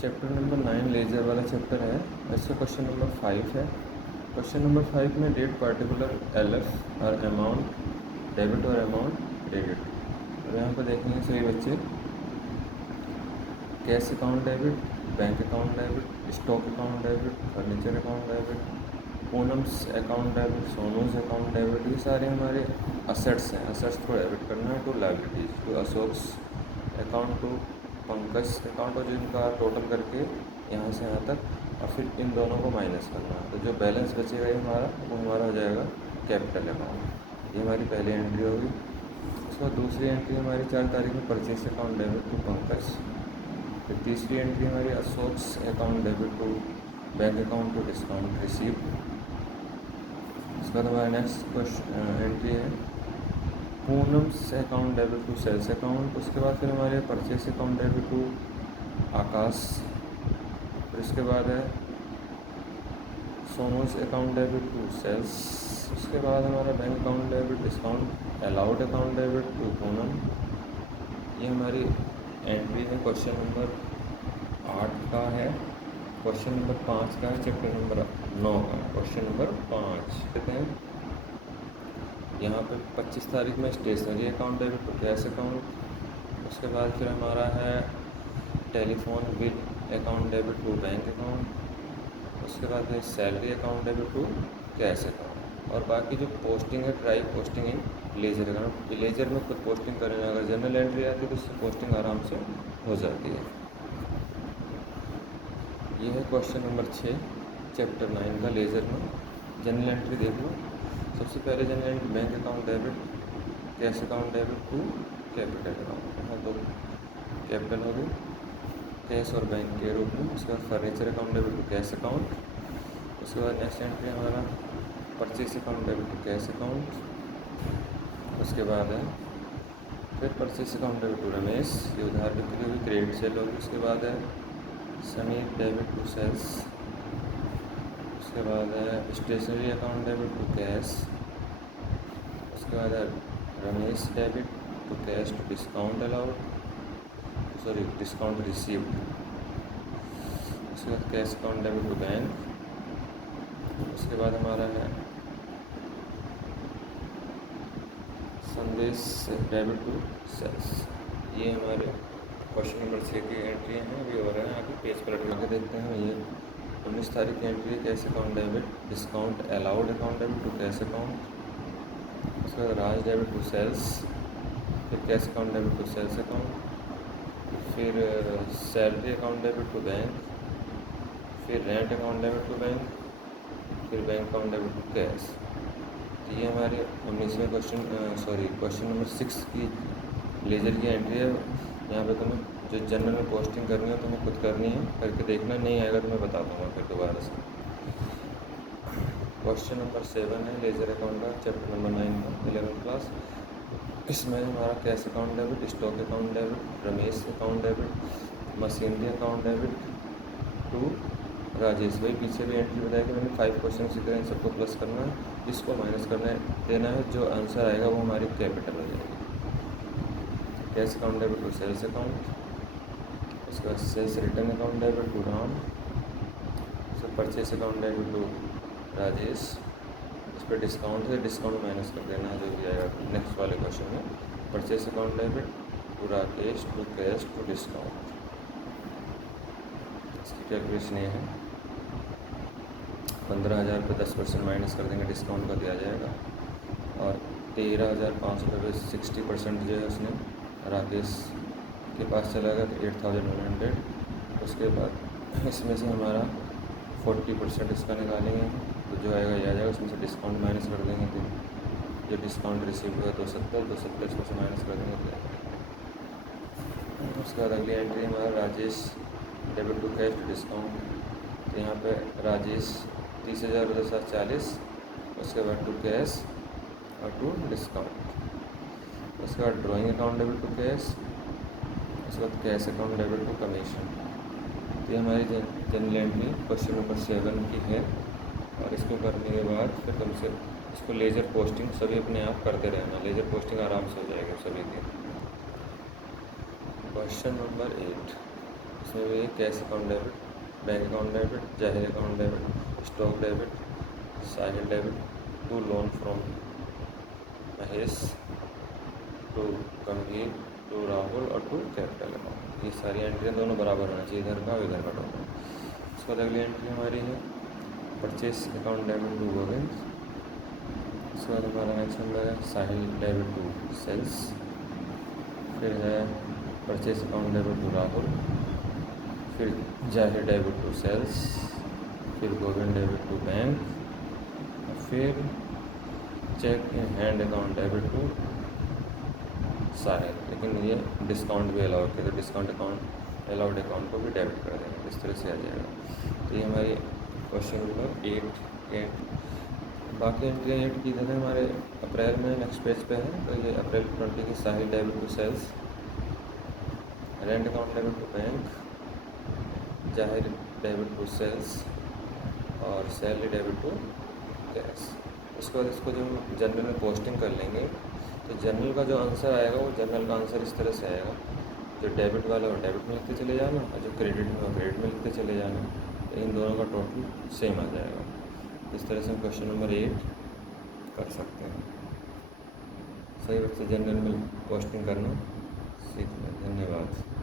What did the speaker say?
Chapter number 9 laser वाला chapter है। इसका क्वेश्चन नंबर 5 है। क्वेश्चन नंबर 5 में डेट पार्टिकुलर LF और अमाउंट डेबिट और अमाउंट क्रेडिट। तो यहाँ पर देखेंगे सभी बच्चे, cash account debit, bank account debit, stock account debit, furniture account debit, Poonam's account debit, Sonu's account debit, ये सारे हमारे असेट्स हैं। असेट्स को डेबिट करना है to liabilities, to Ashok's account, to Pankaj account, और जिनका टोटल करके यहाँ से यहाँ तक, और फिर इन दोनों को माइनस करना है। तो जो बैलेंस बचेगा ये हमारा, वो हमारा हो जाएगा कैपिटल अमाउंट। ये हमारी पहली एंट्री होगी। उसके बाद दूसरी एंट्री हमारी 4 तारीख में purchase account debit to Pankaj. फिर तीसरी एंट्री हमारी Ashok's account debit to bank account to discount receive. उसके बाद हमारा नेक्स्ट एंट्री है Poonam's account debit to sales account. उसके बाद फिर हमारे purchase account debit to Akash. फिर उसके बाद है Sonu's account debit to sales. उसके बाद हमारा bank account debit discount allowed account debit to Poonam. ये हमारी एंट्री है क्वेश्चन नंबर 8 का है। क्वेश्चन नंबर 5 का है चैप्टर नंबर 9 का। क्वेश्चन नंबर 5 कहते हैं यहाँ पे 25 तारीख में stationery account debit to cash account. उसके बाद फिर हमारा है telephone bill account debit to bank account. उसके बाद है salary account debit to cash account. और बाकी जो पोस्टिंग है, try posting in ledger account. Ledger में खुद पोस्टिंग करें, अगर जनरल एंट्री आती है तो उससे पोस्टिंग आराम से हो जाती है। ये है क्वेश्चन नंबर 6 चैप्टर 9 का लेजर में। जनरल एंट्री देख लो। सबसे पहले general entry bank account debit cash account debit to capital account. यहाँ तो कैपिटल हो गई कैश और बैंक के रूप में। उसके बाद furniture account debit to cash account. उसके बाद नेक्स्ट एंट्री हमारा purchase account debit to cash account. उसके बाद है फिर purchase account debit to Ramesh, ये उधार बिक्री होगी, क्रेडिट सेल होगी। उसके बाद है समीर डेबिट टू सेल्स। उसके बाद है stationery account debit to cash. उसके बाद है Ramesh debit to cash to discount allowed, sorry discount received. उसके बाद cash account debit to bank. उसके बाद हमारा है संदेश डेबिट टू सेल्स। ये हमारे क्वेश्चन नंबर 6 की एंट्री हैं। अभी हो रहे हैं, आगे पेज पर लगे देखते हैं। ये 19 तारीख की entry cash account debit discount allowed account debit to cash account. उसके बाद राज डेबिट टू सेल्स, फिर cash account debit to sales account, फिर salary account debit to bank, फिर rent account debit to bank, फिर bank account debit to cash. तो ये हमारे 19वें question number 6 की लेजर की एंट्री है। यहाँ पे तुम्हें जो जनरल में पोस्टिंग करनी है तुम्हें खुद करनी है, करके देखना, नहीं आएगा तो मैं बता दूँगा फिर दोबारा से। क्वेश्चन नंबर 7 है लेजर अकाउंट का, चैप्टर नंबर 9 का, 11th क्लास। इसमें हमारा cash account debit, stock account debit, Ramesh account debit, machinery account debit to Rajesh. वही पीछे भी एंट्री बताया कि मैंने 5 क्वेश्चन सीखे, इन सबको प्लस करना है, इसको माइनस करना है, देना है। जो आंसर आएगा वो हमारी कैपिटल हो जाएगी। Cash account debit to sales account. उसके बाद sales return account debit to Ram. उसके purchase account debit to Rajesh. उस पर डिस्काउंट है, डिस्काउंट माइनस कर देना है जो भी आएगा नेक्स्ट वाले क्वेश्चन में। Purchase account debit to Rakesh to cash to discount. इसकी कैलकुलेशन ये है 15,000 पे 10% माइनस कर देंगे, डिस्काउंट का दिया जाएगा। और 13,500 पे 60% जो है उसने राकेश के पास चला गया, तो 8,100। उसके बाद इसमें से हमारा 40% इसका निकालेंगे, तो जो आएगा ये आ जाएगा। उसमें से डिस्काउंट माइनस कर देंगे, तो जो डिस्काउंट रिसीव हुआ 270 इसमें से माइनस कर देंगे। उसके बाद अगली एंट्री हमारा Rajesh debit to cash to discount. तो यहाँ पे राजेश 30,000 उधर 40। उसके बाद टू कैश और टू डिस्काउंट। उसके बाद drawing account debit to cash. उसके बाद cash account debit to commission. तो ये हमारी जनरल एंट्री क्वेश्चन नंबर 7 की है। और इसको करने के बाद फिर तुमसे इसको लेजर पोस्टिंग सभी अपने आप करते रहना, लेजर पोस्टिंग आराम से हो जाएगी सभी की। क्वेश्चन नंबर 8 इसमें भी cash account debit, bank account debit, Zahir account debit, stock debit, Sahil debit, to loan from Mahesh, to Gambhir, to Rahul और टू कैपिटल अकाउंट। ये सारी एंट्रियाँ दोनों बराबर होना चाहिए, इधर का और इधर का टोटल। उसके बाद अगली एंट्री हमारी है purchase account debit to Govind. उसके बाद हमारा नेक्स्ट नंबर है साहिल डेबिट टू सेल्स। फिर है purchase account debit to Rahul, फिर जाहिर डेबिट टू सेल्स, फिर गोविंद डेबिट टू बैंक, फिर cheque in hand account debit to Sahil. लेकिन ये डिस्काउंट भी अलाउड किया, तो डिस्काउंट अकाउंट अलाउड अकाउंट को भी डेबिट कर देंगे, इस तरह से आ जाएगा। तो ये हमारी क्वेश्चन नंबर 8। बाकी एंट्री 8 की इधर हमारे अप्रैल में नेक्स्ट पेज पे है। तो ये अप्रैल 20 की Sahil debit to sales, rent account debit to bank, Zahir debit to sales और सैलरी डेबिट टू कैश। उसके बाद इसको जो हम जनरल में पोस्टिंग कर लेंगे, तो जनरल का जो आंसर आएगा वो जनरल का आंसर इस तरह से आएगा, जो डेबिट वाला वो डेबिट में लिखते चले जाना और जो क्रेडिट में वो क्रेडिट में लिखते चले जाना। तो इन दोनों का टोटल सेम आ जाएगा। इस तरह से हम क्वेश्चन नंबर 8 कर सकते हैं। सही वक्त से जनरल में पोस्टिंग करना सीख लें। धन्यवाद।